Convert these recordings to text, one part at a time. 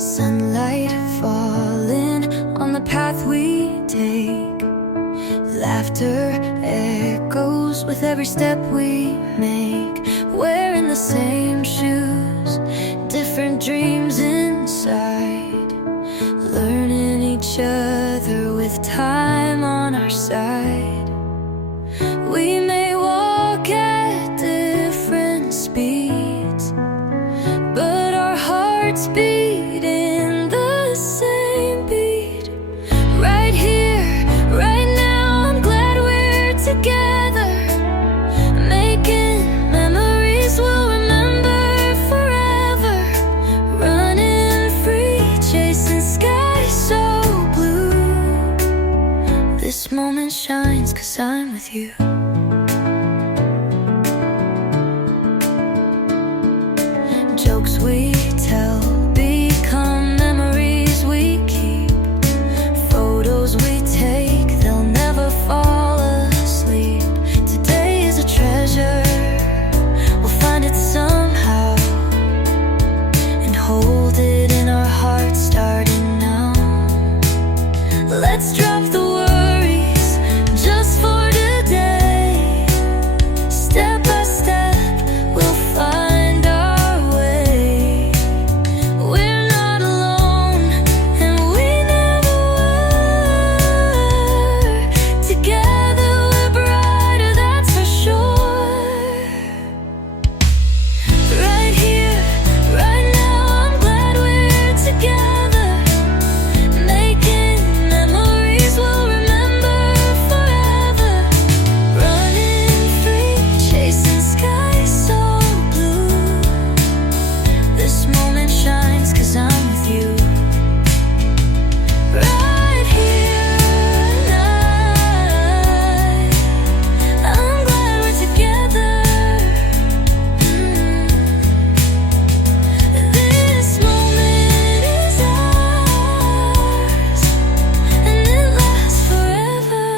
Sunlight falling on the path we take. Laughter echoes with every step we make. Wearing the same shoes, different dreams inside. Learning each other with time on our side. We may walk at different speeds, but our hearts beat in the same beat. Right here, right now, I'm glad we're together, making memories we'll remember forever. Running free, chasing skies so blue. This moment shines 'cause I'm with you. Jokes we tell become memories we keep. Photos we take, they'll never fall asleep. Today is a treasure, we'll find it somehow and hold it in our hearts starting now. Let's drop the worries just for today. Step by step, we'll find our way. We're not alone, and we never were. Together we're brighter, that's for sure. Right here, right now, I'm glad we're together, making memories we'll remember forever. Running free, chasing skies so blue. This moment shines 'cause I'm with you. Right here tonight, I'm glad we're together. This moment is ours, and it lasts forever.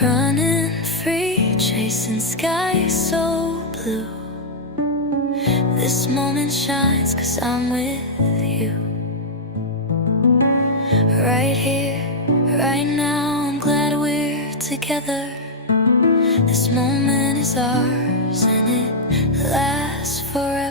Running free, chasing skies so blue. This moment shines 'cause I'm with you. Right here, right now, I'm glad we're together. This moment is ours, and it lasts forever.